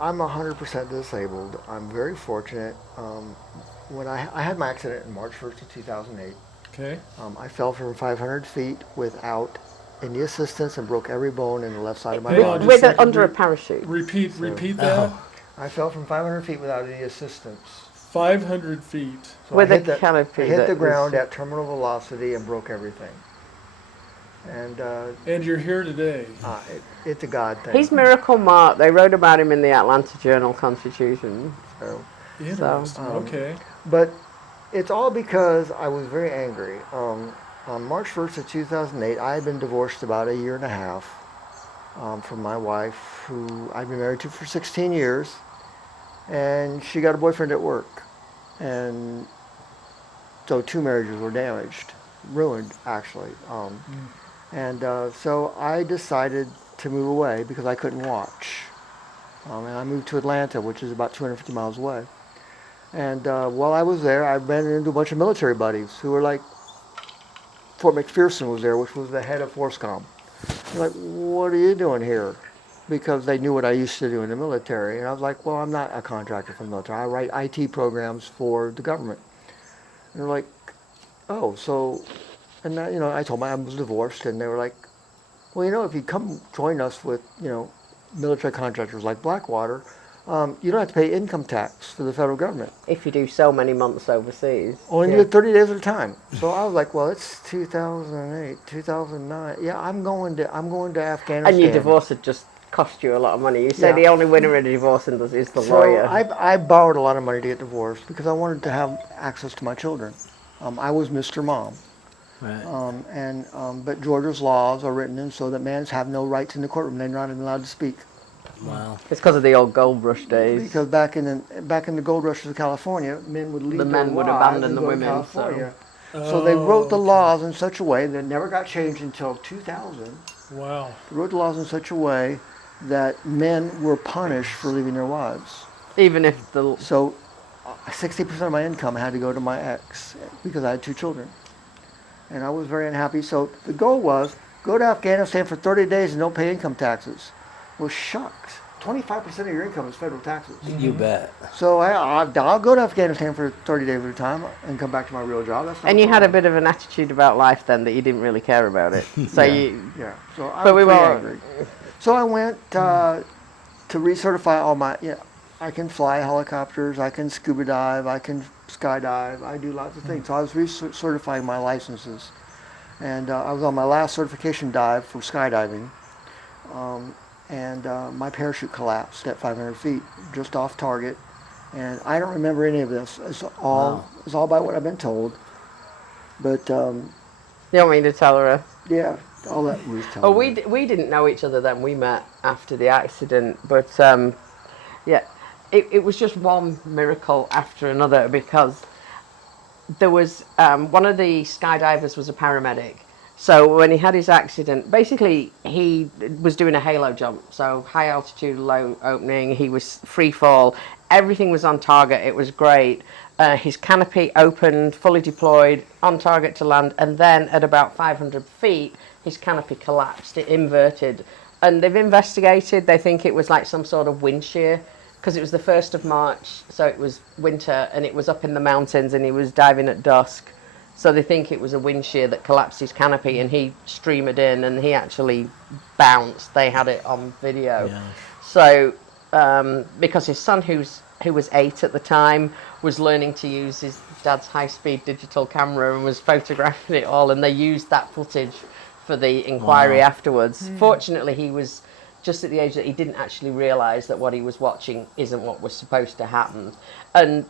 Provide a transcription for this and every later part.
I'm 100% disabled. I'm very fortunate. When I had my accident in March 1st of 2008. Okay. I fell from 500 feet without any assistance and broke every bone in the left side of my Hang on body. just a second. Under a parachute. Repeat that. I fell from 500 feet without any assistance. 500 feet. So With I a canopy. I hit the that ground was- at terminal velocity and broke everything. And you're here today. It's a God thing. He's Miracle Mark. They wrote about him in the Atlanta Journal-Constitution. So, Interesting. Okay. but it's all because I was very angry. On March 1st of 2008, I had been divorced about a year and a half from my wife, who I'd been married to for 16 years, and she got a boyfriend at work. And so 2 marriages were damaged, ruined, actually. So I decided to move away because I couldn't watch. And I moved to Atlanta, which is about 250 miles away. And while I was there, I ran into a bunch of military buddies who were like, Fort McPherson was there, which was the head of FORSCOM. They're like, what are you doing here? Because they knew what I used to do in the military. And I was like, well, I'm not a contractor for the military. I write IT programs for the government. And they're like, oh, so, and that, I told them I was divorced, and they were like, well, if you come join us with, military contractors like Blackwater, you don't have to pay income tax for the federal government. If you do so many months overseas. Only do it 30 days at a time. So I was like, well, it's 2008, 2009. Yeah, I'm going to Afghanistan. And your divorce had just cost you a lot of money. You say the only winner in a divorce is the lawyer. I borrowed a lot of money to get divorced because I wanted to have access to my children. I was Mr. Mom. Right. But Georgia's laws are written in so that men have no rights in the courtroom. They're not even allowed to speak. Wow. It's because of the old gold rush days. Because back in the gold rushes of California, men would leave The men would abandon the women. So they wrote the laws in such a way that never got changed until 2000. Wow. They wrote the laws in such a way that men were punished for leaving their wives. Even if the... So 60% of my income had to go to my ex because I had 2 children. And I was very unhappy. So the goal was, go to Afghanistan for 30 days and don't pay income taxes. Well, shucks. 25% of your income is federal taxes. You bet. So I'll go to Afghanistan for 30 days at a time and come back to my real job. That's not And you had a problem. bit of an attitude about life then that you didn't really care about it. So Yeah. So I But was we pretty were- angry. So I went to recertify all my. I can fly helicopters. I can scuba dive. I can skydive. I do lots of things. So I was recertifying my licenses, and I was on my last certification dive for skydiving. My parachute collapsed at 500 feet, just off target, and I don't remember any of this. It's all by what I've been told. But you don't mean to tell her? yeah, all that was told. Oh, we didn't know each other then. We met after the accident, but it was just one miracle after another because there was one of the skydivers was a paramedic. So when he had his accident, basically he was doing a halo jump. So high altitude, low opening, he was free fall. Everything was on target. It was great. His canopy opened, fully deployed, on target to land. And then at about 500 feet, his canopy collapsed. It inverted. And they've investigated. They think it was like some sort of wind shear because it was the 1st of March. So it was winter and it was up in the mountains and he was diving at dusk. So they think it was a wind shear that collapsed his canopy and he streamered in and he actually bounced. They had it on video. Yeah. So because his son, who was 8 at the time, was learning to use his dad's high-speed digital camera and was photographing it all, and they used that footage for the inquiry afterwards. Fortunately, he was just at the age that he didn't actually realise that what he was watching isn't what was supposed to happen. And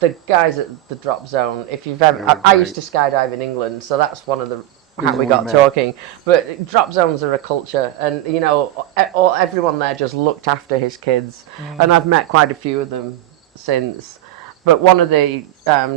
the guys at the drop zone, if you've ever, I used to skydive in England, so that's one of the how we got talking. But drop zones are a culture, and everyone there just looked after his kids, and I've met quite a few of them since. But one of the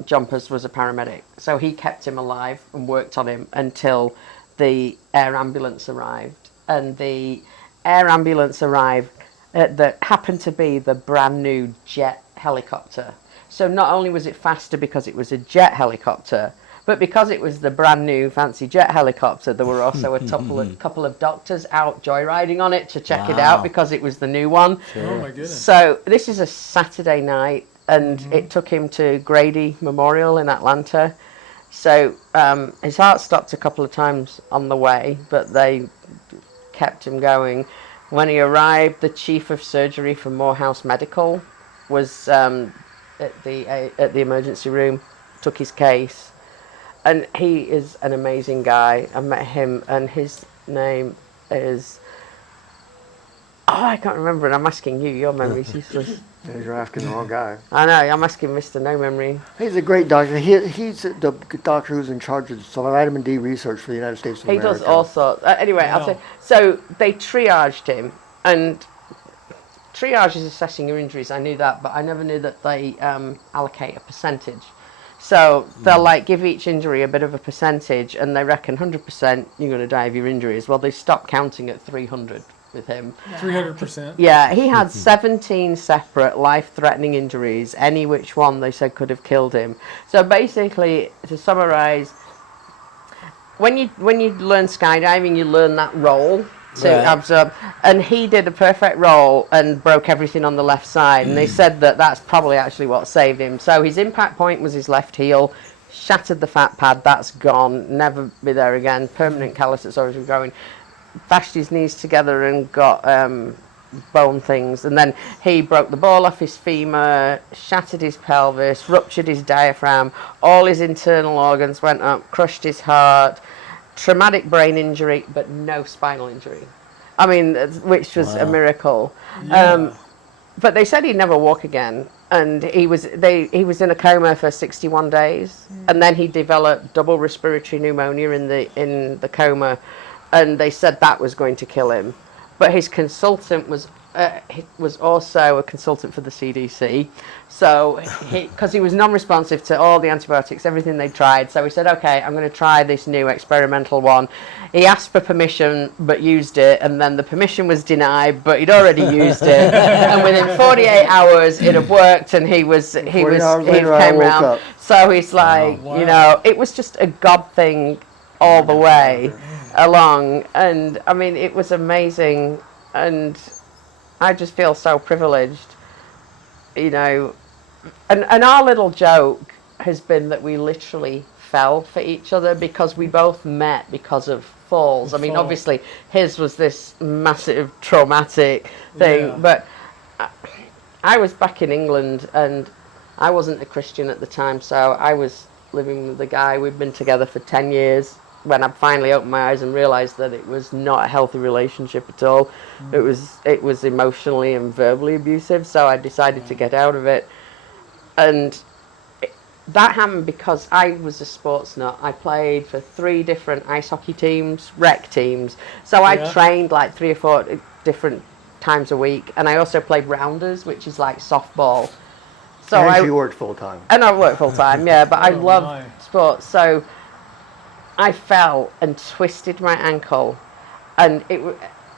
jumpers was a paramedic, so he kept him alive and worked on him until the air ambulance arrived, and the air ambulance arrived that happened to be the brand new jet helicopter. So not only was it faster because it was a jet helicopter, But because it was the brand new fancy jet helicopter, there were also a couple of doctors out joyriding on it to check it out because it was the new one. Oh my goodness. So this is a Saturday night, and it took him to Grady Memorial in Atlanta. So his heart stopped a couple of times on the way, but they kept him going. When he arrived, the chief of surgery from Morehouse Medical was at the emergency room, took his case, and he is an amazing guy. I met him, and his name is, I can't remember, and I'm asking you, your memory's useless. You're asking the wrong guy. I know, I'm asking Mr. No Memory. He's a great doctor. He's the doctor who's in charge of some vitamin D research for the United States of He America. does all sorts. Anyway, I'll say, so they triaged him, and triage is assessing your injuries. I knew that, but I never knew that they allocate a percentage. So they'll like give each injury a bit of a percentage, and they reckon 100% you're going to die of your injuries. Well, they stopped counting at 300 with him. 300%? Yeah, he had 17 separate life-threatening injuries, any which one they said could have killed him. So basically, to summarize, when you learn skydiving, you learn that roll to absorb, and he did a perfect roll and broke everything on the left side, and they said that that's probably actually what saved him. So his impact point was his left heel, shattered the fat pad, that's gone, never be there again, permanent callus that's always growing, bashed his knees together and got bone things, and then he broke the ball off his femur, shattered his pelvis, ruptured his diaphragm, all his internal organs went up, crushed his heart, traumatic brain injury, but no spinal injury. I mean, which was a miracle. Yeah. But they said he'd never walk again, and he was in a coma for 61 days, and then he developed double respiratory pneumonia in the coma, and they said that was going to kill him. But his consultant was also a consultant for the CDC, so because he was non-responsive to all the antibiotics, everything they tried, so he said, okay, I'm going to try this new experimental one. He asked for permission but used it, and then the permission was denied, but he'd already used it, and within 48 hours it had worked, and he came round. So he's like, wow. you know, it was just a God thing all the way along, and I mean, it was amazing, and I just feel so privileged, you know, and our little joke has been that we literally fell for each other because we both met because of falls. I mean, obviously his was this massive traumatic thing, but I was back in England, and I wasn't a Christian at the time, so I was living with a guy. We'd been together for 10 years. When I finally opened my eyes and realised that it was not a healthy relationship at all, it was emotionally and verbally abusive, so I decided to get out of it. And that happened because I was a sports nut. I played for 3 different ice hockey teams, rec teams, so I trained like 3 or 4 different times a week, and I also played rounders, which is like softball. So and you worked full-time. And I worked full-time, but I love sports, so I fell and twisted my ankle, and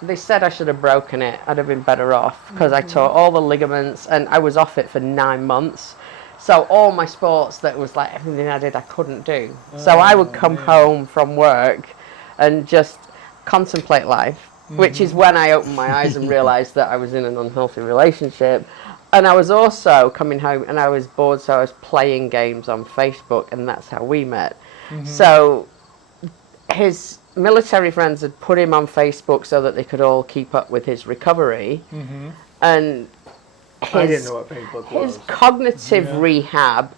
they said I should have broken it. I'd have been better off because I tore all the ligaments, and I was off it for 9 months. So all my sports that was like everything I did, I couldn't do. So I would come home from work and just contemplate life, which is when I opened my eyes and realised that I was in an unhealthy relationship. And I was also coming home and I was bored, so I was playing games on Facebook, and that's how we met. So his military friends had put him on Facebook so that they could all keep up with his recovery. And I didn't know what Facebook was. His cognitive rehab,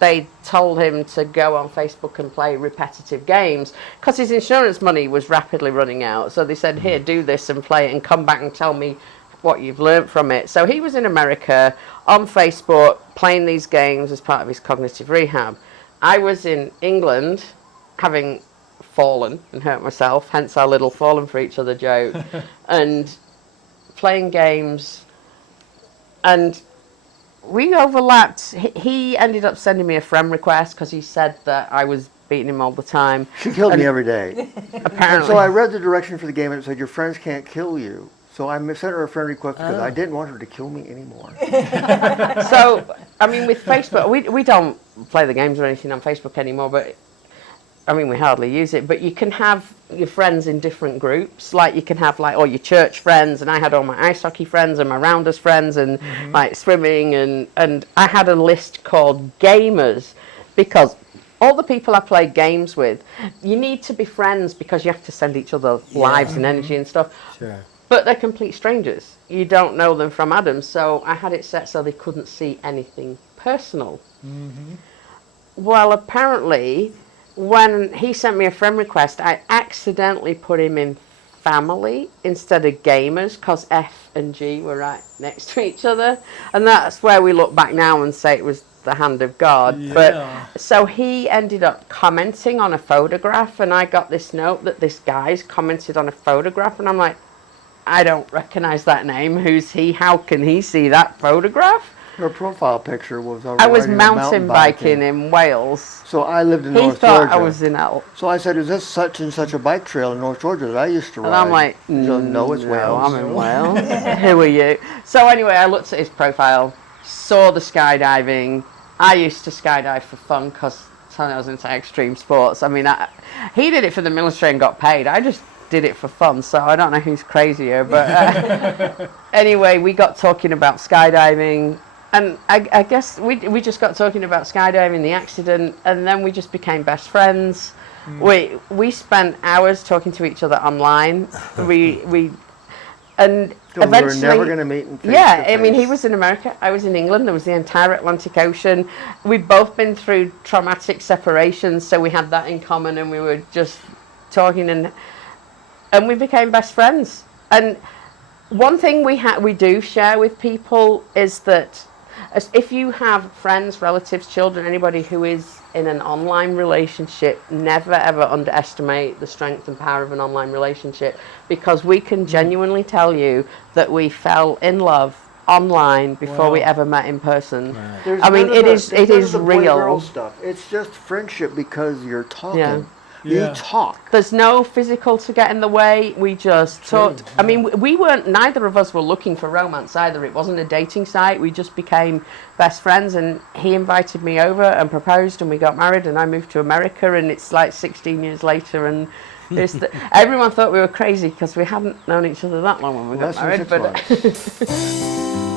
they told him to go on Facebook and play repetitive games because his insurance money was rapidly running out. So they said, here, do this and play it and come back and tell me what you've learned from it. So he was in America on Facebook playing these games as part of his cognitive rehab. I was in England having fallen and hurt myself, hence our little fallen for each other joke, and playing games, and we overlapped. He ended up sending me a friend request because he said that I was beating him all the time. She killed me every day. Apparently. So I read the direction for the game and it said your friends can't kill you. So I sent her a friend request because I didn't want her to kill me anymore. So, I mean, with Facebook, we don't play the games or anything on Facebook anymore, but I mean, we hardly use it, but you can have your friends in different groups. Like you can have like all your church friends, and I had all my ice hockey friends and my rounders friends, and like swimming, and I had a list called gamers, because all the people I played games with, you need to be friends because you have to send each other lives and energy and stuff. Sure. But they're complete strangers. You don't know them from Adam, so I had it set so they couldn't see anything personal. Well, apparently, when he sent me a friend request, I accidentally put him in family instead of gamers, because F and G were right next to each other. And that's where we look back now and say it was the hand of God. Yeah. But so he ended up commenting on a photograph, and I got this note that this guy's commented on a photograph, and I'm like, I don't recognize that name. Who's he? How can he see that photograph? Her profile picture was I was riding a mountain biking in Wales. So I lived in He North thought Georgia. I was in L. So I said, is this such and such a bike trail in North Georgia that I used to ride? And I'm like, He goes, no, it's no, Wales. I'm in Wales. Who are you? So anyway, I looked at his profile, saw the skydiving. I used to skydive for fun because I was into extreme sports. I mean, he did it for the military and got paid. I just did it for fun, so I don't know who's crazier. But anyway, we got talking about skydiving. And I guess we just got talking about skydiving, the accident, and then we just became best friends. We spent hours talking to each other online. And So eventually, we were never going to meet in face yeah, to I mean, he face. was in America, I was in England. There was the entire Atlantic Ocean. We'd both been through traumatic separations, so we had that in common, and we were just talking, and we became best friends. And one thing we do share with people is that if you have friends, relatives, children, anybody who is in an online relationship, never ever underestimate the strength and power of an online relationship, because we can genuinely tell you that we fell in love online before we Wow. ever met in person. There's I mean, none of it the- is there's none of the real. boy-girl stuff. It's just friendship because you're talking. Yeah. Yeah. You talk. There's no physical to get in the way. We just talked. I mean, we weren't. Neither of us were looking for romance either. It wasn't a dating site. We just became best friends, and he invited me over and proposed, and we got married. And I moved to America, and it's like 16 years later, and everyone thought we were crazy because we hadn't known each other that long when we got Less than married. 6 months.